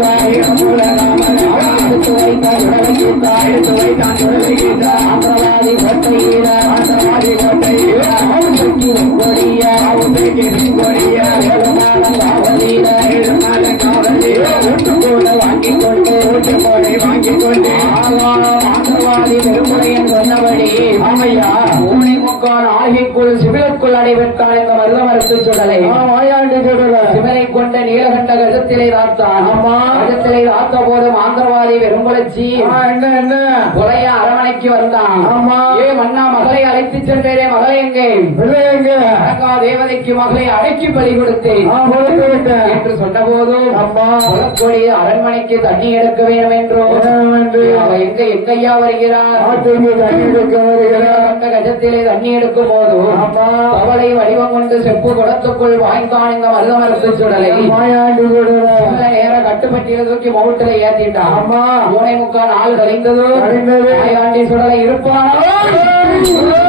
எடுத்து வைத்த உடலை எடுத்து வைத்தான் உடலை ஆந்திரவாதி கோட்டையில ஆந்திரவாதி கோட்டையில அவனுக்கு கொடிய கொடிய கூட கொண்டு கொண்டு பெருமுறையன் சொன்னபடி ஆகிக்குள் சிவிலுக்குள் அடைபெற்றால் இந்த மருதமரத்து சுடலை. வாயாண்டு சுடல. சிவனை கொண்ட நீலகண்ட கஜத்திலே தாத்தான் அம்மா கஜத்திலே தாத்த போதும் ஆந்திரவாதி வெறும்புலச்சி. என்ன என்ன? புலைய அரவணைக்கு வந்தான். ஆமா. ஏ மன்னா மகளை அழைத்து சென்றேனே மகளை எங்கே? எங்கே? அடங்கா தேவதைக்கு மகளை அடக்கி பலி கொடுத்தேன். என்று சொன்ன போதும் அம்மா புலக்கொடி அரண்மனைக்கு தண்ணி எடுக்க வேண்டும் என்றோ என்று அவ எங்க எங்கையா வருகிறார்? கஜத்திலே தண்ணி எடுக்கும் போது அம்மா அவளை வடிவம் கொண்டு செப்பு குடத்துக்குள் வாய்ந்தான் இந்த மருதமரத்து சுடலை. நேர கட்டுப்பட்டியில தூக்கி மவுட்டில ஏத்திட்டான். அம்மா மூணை முக்கால் ஆள் கழிந்தது மாயாண்டி சுடலை இருப்பானோ?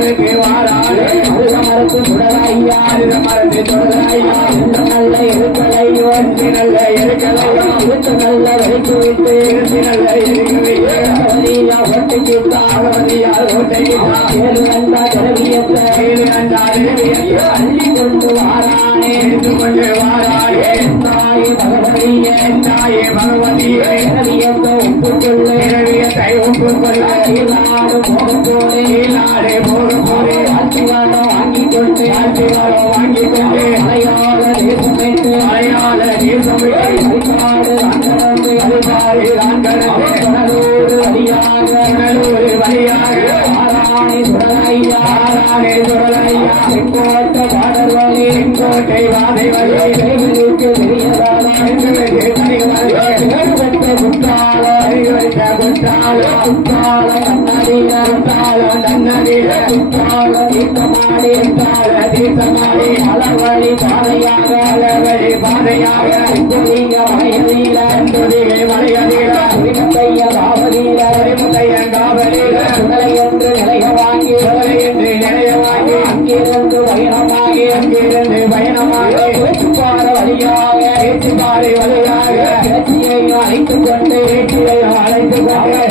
இருக்கலையோ நல்ல இருக்கலையோ நல்ல வைத்து நல்ல அள்ளி கொண்டு வாரானே கொண்டு வாரானே தாய் பகவதியே தாயே பகவதியே திரவியத்தை ஒப்புக்கொள்ள திரவியத்தை ஒப்புக்கொள்ள நாடு போக போரே நாடு போக போரே ஆசீர்வாதம் வாங்கி கொண்டு ஆசீர்வாதம் வாங்கி கொண்டு மலையாள தேசம் வைத்து மலையாள தேசம் வைத்து நாடு அங்கனந்து அருகாரி அங்கனந்து கடலூர் வழியாக கோட்டை வாதை வழி வெகுளுக்கு பெரியதான எங்களுக்கு பெரிய அளவழி பாதையாக அளவழி பாதையாக துணிய மலையதீர துணிகை மலையதீர காவலீர சுடலை என்று நிலைய வாங்கி சுடலை என்று நிலைய வாங்கி அங்கிருந்து பயணமாகி அங்கிருந்து வழியாக பேச்சுப்பாறை வழியாக பேச்சியை அழைத்துக் கொண்டு பேச்சியை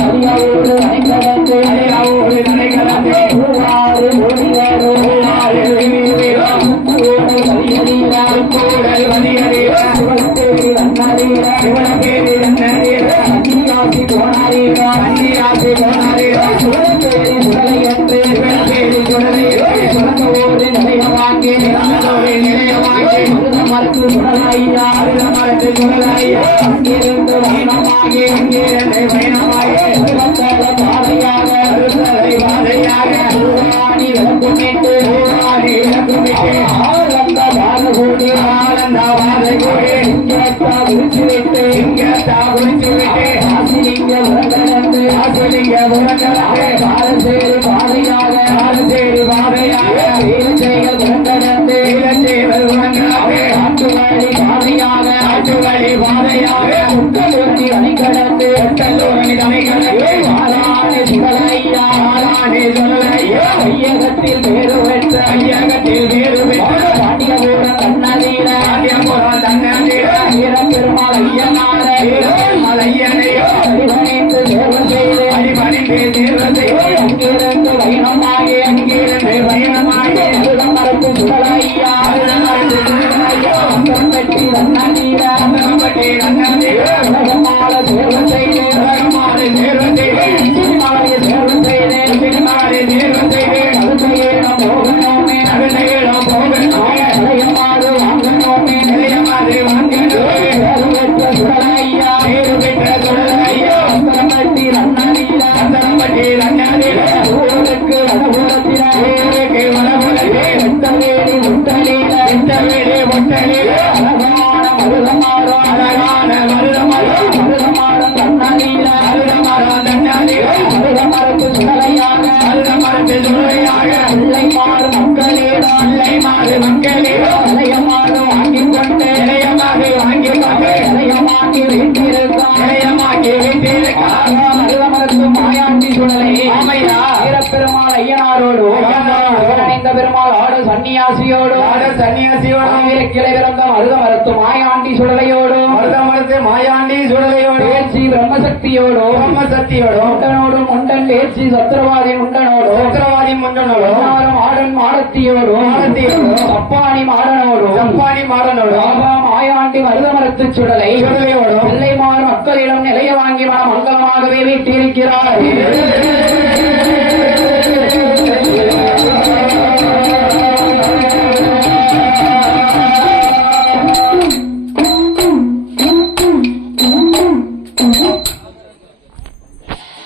மருத மரத்து சுடலையா மருத மரத்து பாதையாக பாதையாக ஊராணி ஆனந்த பாலகோடி ஆனந்த பாலகோடி இங்கேத்தா விட்டு இங்கேத்தா விட்டு உலகத்து பாதையாக பாதையாக முட்டலூரணி அணைக்கடந்து முட்டலூரணி அணைக்கடந்து ஆளாணி சுடலையா ஆளாணி சுடலையா ஐயகத்தில் வேறு பெற்ற ஐயகத்தில் வேறு வீர பெருமாள் ஐயனார. மக்களேடா நிலையமாக வாங்கிக் கொண்டு நிலையமாக வாங்கிக் கொண்டு நிலையமாக்கி வீட்டிருக்கான் நிலையமாக்கி வீட்டிருக்கான் மருதமரத்து மாயாண்டி சுடலை ஆமையா. வீரப்பெருமாள் ஐயனாரோடு ஐயனாரோடு பெருமாள் ஆடு சன்னியாசியோடு. ஆடு சன்னியாசியோடு. கிளை பிறந்த மருத மரத்து மாயாண்டி சுடலையோடு. மருத மரத்து மாயாண்டி சுடலையோடு. ஏற்றி பிரம்மசக்தியோடு. பிரம்மசக்தியோடு. முண்டனோடு முண்டன் ஏற்றி சத்திரவாதி முண்டனோடு. சத்திரவாதி முண்டனோடு. ஆடன் மாடத்தியோடு. மாடத்தியோடு. சப்பானி மாடனோடு. சப்பானி மாடனோடு. ஆகா மாயாண்டி மருத மரத்து சுடலை. சுடலையோடு. பிள்ளைமாறு மக்களிடம் நிலைய வாங்கி மனம் மங்களமாகவே வீட்டிருக்கிறார்.